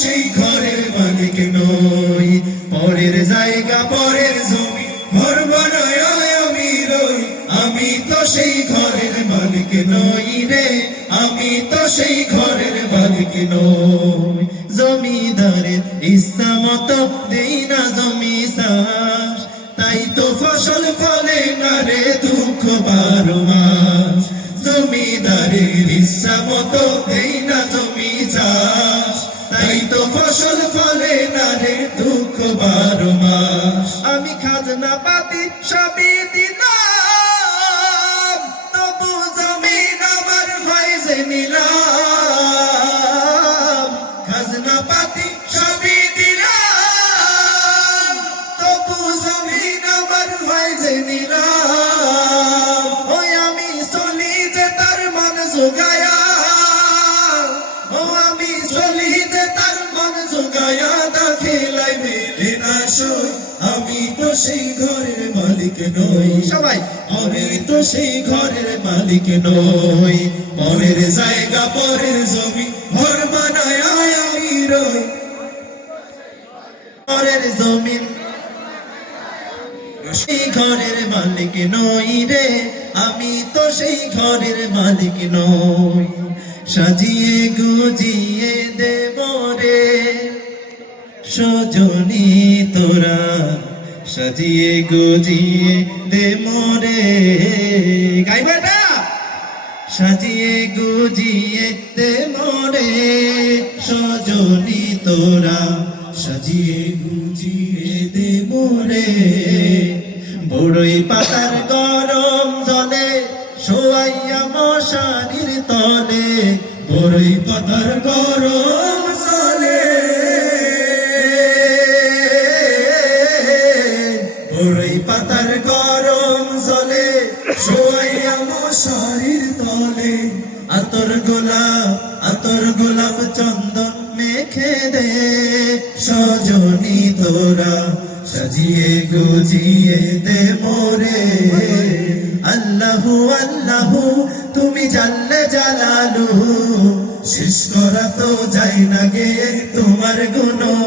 সেই ঘরের মালিক নই। পরের জায়গা, পরের জমি বানায় আমি রই আমি তো সেই ঘরের মালিক নই রে, আমি তো সেই ঘরের মালিক নই। জমিদারের ইচ্ছা মতো দেই না জমি তাই তো ফসল ফলে না রে দুঃখ বারো ফসল ফলে না রে দুঃখ বারো মাস। আমি খাজনা পাতি সবই দিলাম, তবু জমিন আমার হয় যে নিলাম। খাজনা পাতি সবই তবু জমিন আমার হয় যে নিলাম। ওই আমি চলি যে তার মন জোগায়া আমি তার মন জোগায়া দাখিলাই মেলে না আমি তো সেই ঘরের মালিক নই। সবাই। আমি তো সেই ঘরের মালিক নই। পরের জায়গা পরের জমি ঘর বানায় আমি রই। পরের জমিন সেই ঘরের মালিক নই রে। আমি তো সেই ঘরের মালিক নই। সাজিয়ে গুজিয়ে সজনী তোরা, সাজিয়ে গুজিয়ে দে মরে। গাইবাটা সাজিয়ে গুজিয়ে দে মরে। সজনী তোরা, সাজিয়ে গুজিয়ে দে মোরে। বড়ই পাতার গরম জলে শোয়াইয়া মশারির তলে। বড়ই পাতার গরম জলে শোয়াইয়া তলে, আতর গোলাপ আতর গোলাপ চন্দন মেখে দে। সজনী তোরা সাজিয়ে গুজিয়ে দে মোরে। আল্লাহু আল্লাহু, তুমি জানলে জালালু। শেষ করা তো যাই না গে তোমার গুণ।